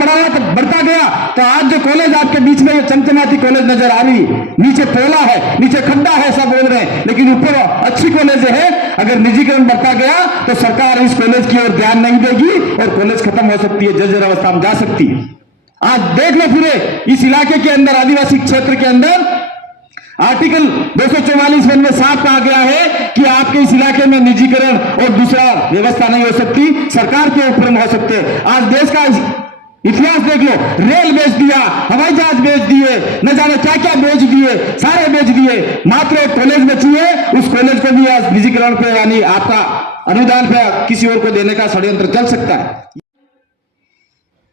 बढ़ता गया तो आज जो कॉलेज आपके बीच में ये चमचमाती कॉलेज नजर आ रही, नीचे पोला है, नीचे खड्डा है, सब बोल रहे हैं, लेकिन ऊपर अच्छी कॉलेज है। अगर निजीकरण बढ़ता गया तो सरकार इस कॉलेज की ओर ध्यान नहीं देगी और कॉलेज खत्म हो सकती है, जर्जर अवस्था में जा सकती है। आज देख लो पूरे इस इलाके के अंदर, आदिवासी क्षेत्र के अंदर आर्टिकल 244 में साफ कहा गया है कि आपके इस इलाके में निजीकरण और दूसरा व्यवस्था नहीं हो सकती, सरकार के ऊपर हो सकते। आज देश का इतिहास देख लो, रेल बेच दिया, हवाई जहाज बेच दिए, न जाने क्या क्या बेच दिए, सारे बेच दिए, मात्र एक कॉलेज बची है, उस कॉलेज को भी आज निजीकरण पे यानी आपका अनुदान पे किसी और को देने का षड्यंत्र चल सकता है।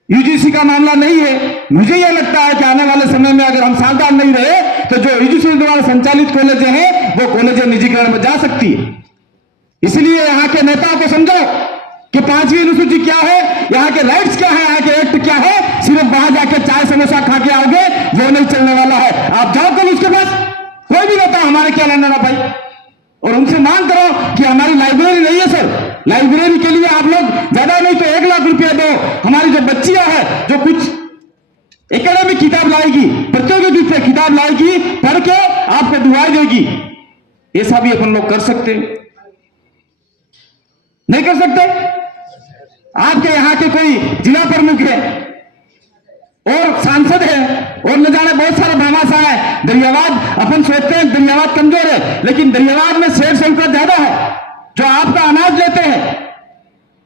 यूजीसी का मामला नहीं है। मुझे यह लगता है कि आने वाले समय में अगर हम सावधान नहीं रहे तो जो यूजीसी द्वारा संचालित कॉलेज हैं वो कॉलेज निजीकरण में जा सकती है। इसलिए यहाँ के नेताओं को समझो कि 5वीं अनुसूची क्या है, यहाँ के राइट्स क्या है, यहाँ के एक्ट क्या है। सिर्फ बाहर जाके चाय समोसा खा के आओगे वो नहीं चलने वाला है। आप जाओ कल उसके पास, कोई भी नेता हमारे क्या लेना ना भाई, और उनसे मांग करो कि हमारी लाइब्रेरी नहीं है सर, लाइब्रेरी के लिए आप लोग ज्यादा नहीं तो 1 लाख रुपया दो। हमारी जो बच्चियां हैं जो कुछ एकेडमिक किताब लाएगी, प्रतियोगिता पे किताब लाएगी, पढ़ के आपको दुआई देगी, ऐसा भी अपन लोग कर सकते नहीं कर सकते? आपके यहाँ के कोई जिला प्रमुख है और सांसद है और न जाने बहुत सारे भामाशाह है। दरियावाद अपन सोचते हैं दरियावाद कमजोर है, लेकिन दरियावाद में शेर संख्या ज्यादा है जो आपका अनाज लेते हैं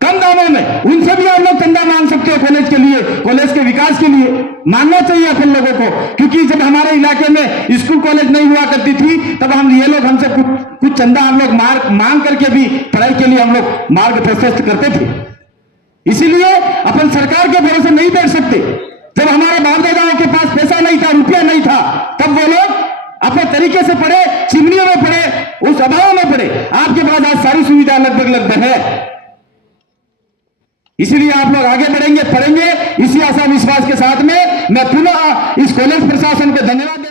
कम दामों में, उनसे भी आप लोग चंदा मांग सकते हो कॉलेज के लिए, कॉलेज के विकास के लिए। मानना चाहिए अपन लोगों को, क्योंकि जब हमारे इलाके में स्कूल कॉलेज नहीं हुआ करती थी तब हम ये लोग हमसे कुछ चंदा हम लोग मांग करके भी पढ़ाई के लिए हम लोग मार्ग प्रशस्त करते थे। इसीलिए अपन सरकार के भरोसे नहीं बैठ सकते। जब हमारे बाप दादाओं के पास पैसा नहीं था, रुपया नहीं था, तब वो लोग अपने तरीके से पढ़े, चिमनियों में पढ़े, उस अभाव में पढ़े। आपके पास आज सारी सुविधा लगभग है, इसीलिए आप लोग आगे बढ़ेंगे, पढ़ेंगे। इसी आशा विश्वास के साथ में मैं पुनः इस कॉलेज प्रशासन को धन्यवाद देता हूं।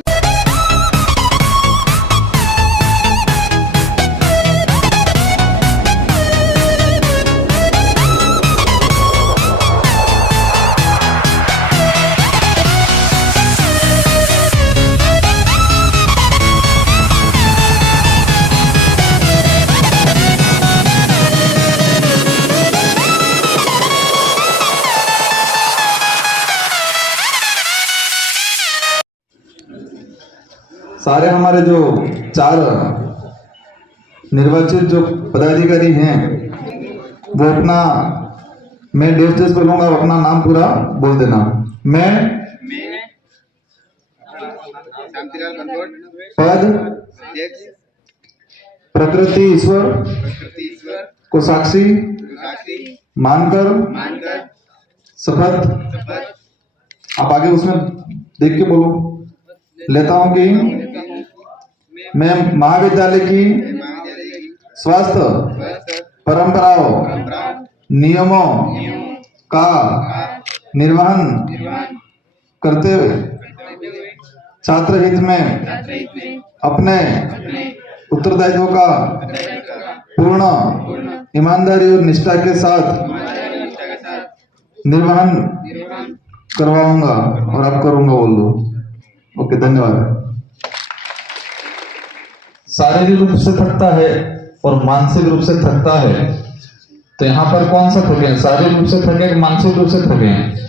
सारे हमारे जो 4 निर्वाचित जो पदाधिकारी हैं वो अपना, मैं देश बोलूंगा, अपना नाम पूरा बोल देना। मैं पद प्रकृति ईश्वर को साक्षी मानकर शपथ, आप आगे उसमें देख के बोलो, लेता हूं कि मैं महाविद्यालय की स्वास्थ्य परंपराओं नियमों का निर्वहन करते हुए छात्र हित में अपने उत्तरदायित्व का पूर्ण ईमानदारी और निष्ठा के साथ निर्वहन करवाऊंगा और आप करूंगा, बोल दो। ओके, धन्यवाद। शारीरिक रूप से थकता है और मानसिक रूप से थकता है, तो यहाँ पर कौन सा थके हैं? शारीरिक रूप से थके, मानसिक रूप से थके हैं?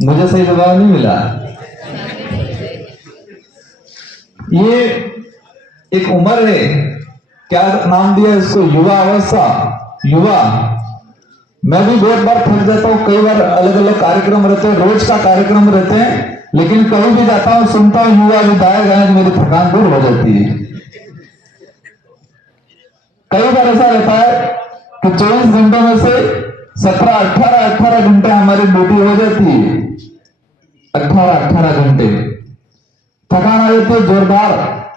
मुझे सही जवाब नहीं मिला। ये एक उम्र है, क्या नाम दिया इसको? युवा अवस्था। युवा, मैं भी बहुत बार थक जाता हूँ, कई बार अलग अलग कार्यक्रम रहते हैं, रोज का कार्यक्रम रहते हैं, लेकिन कहीं भी जाता हूँ सुनता हूँ युवा विधायक हैं, मेरी थकान दूर हो जाती है। कई बार ऐसा रहता है कि 24 घंटों में से 17-18 घंटे हमारी ड्यूटी हो जाती है। 18 घंटे थकान आ जाती है जोरदार,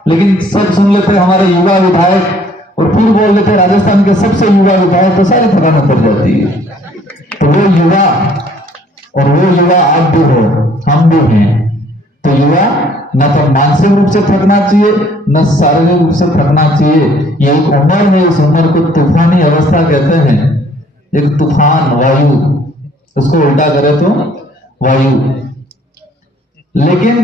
लेकिन सब सुन लेते हमारे युवा विधायक और फिर बोल लेते राजस्थान के सबसे युवा विधायक, तो सारी थकान उतर जाती है। तो वो युवा, और वो युवा आप भी हो, हम भी हैं, तो युवा न तो मानसिक रूप से थकना चाहिए, न शारीरिक रूप से थकना चाहिए। ये एक उम्र है, इस उम्र को तूफानी अवस्था कहते हैं। एक तूफान, वायु, उसको उल्टा करे तो वायु। लेकिन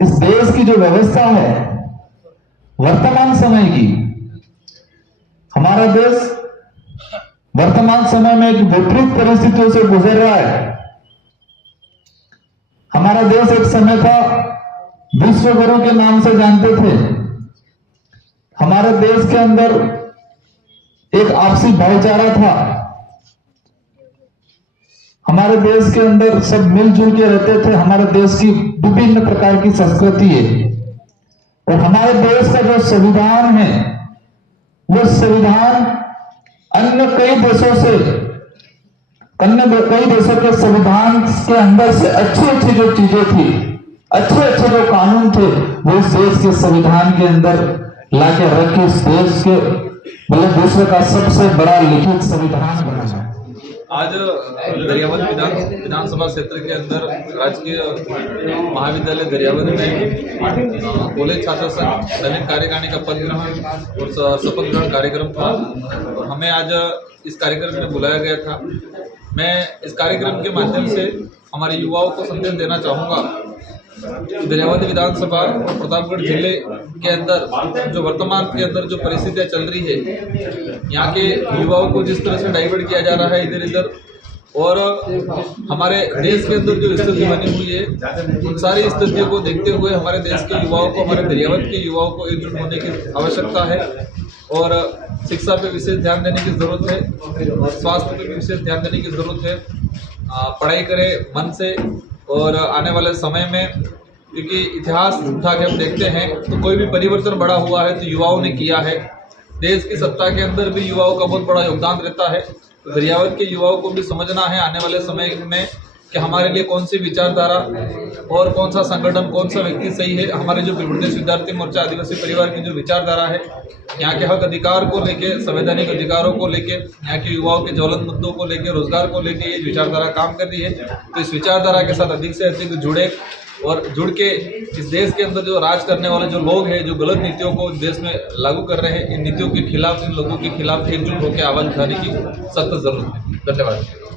इस देश की जो व्यवस्था है वर्तमान समय की, हमारा देश वर्तमान समय में एक विपरीत परिस्थितियों से गुजर रहा है। हमारा देश एक समय था विश्व गुरु के नाम से जानते थे। हमारे देश के अंदर एक आपसी भाईचारा था। हमारे देश के अंदर सब मिलजुल के रहते थे। हमारे देश की विभिन्न प्रकार की संस्कृति है और हमारे देश का जो संविधान है वो संविधान अन्य कई देशों के संविधान के अंदर से अच्छी जो चीजें थी, अच्छे जो कानून थे, वो इस देश के संविधान के अंदर लाके रखे। इस देश के मतलब विश्व का सबसे बड़ा लिखित संविधान बना है। आज दरियावद विधानसभा क्षेत्र के अंदर राजकीय महाविद्यालय दरियावद में कॉलेज छात्र संघ दैनिक कार्यकारिणी का पद ग्रहण और शपथ ग्रहण कार्यक्रम था और हमें आज इस कार्यक्रम में बुलाया गया था। मैं इस कार्यक्रम के माध्यम से हमारे युवाओं को संदेश देना चाहूँगा। दरियावद विधानसभा और प्रतापगढ़ जिले के अंदर जो वर्तमान के अंदर जो परिस्थितियां चल रही है, यहाँ के युवाओं को जिस तरह से डाइवर्ट किया जा रहा है इधर इधर, और हमारे देश के अंदर जो स्थिति बनी हुई है, उन सारी स्थितियों को देखते हुए हमारे देश के युवाओं को, हमारे दरियावद के युवाओं को एकजुट होने की आवश्यकता है और शिक्षा पे विशेष ध्यान देने की जरूरत है, स्वास्थ्य पे भी विशेष ध्यान देने की जरूरत है। पढ़ाई करें मन से और आने वाले समय में, क्योंकि इतिहास उठा के हम देखते हैं तो कोई भी परिवर्तन बड़ा हुआ है तो युवाओं ने किया है। देश की सत्ता के अंदर भी युवाओं का बहुत बड़ा योगदान रहता है। तो दरियावद के युवाओं को भी समझना है आने वाले समय में कि हमारे लिए कौन सी विचारधारा और कौन सा संगठन, कौन सा व्यक्ति सही है। हमारे जो प्रदेश विद्यार्थी मोर्चा आदिवासी परिवार की जो विचारधारा है, यहाँ के हक अधिकार को लेके, संवैधानिक अधिकारों को लेके, यहाँ के युवाओं के ज्वलंत मुद्दों को लेके, रोजगार को लेके ये विचारधारा काम कर रही है। तो इस विचारधारा के साथ अधिक से अधिक जुड़े और जुड़ के इस देश के अंदर जो राज करने वाले जो लोग हैं, जो गलत नीतियों को देश में लागू कर रहे हैं, इन नीतियों के खिलाफ, इन लोगों के खिलाफ एकजुट होकर आवाज उठाने की सख्त जरूरत है। धन्यवाद।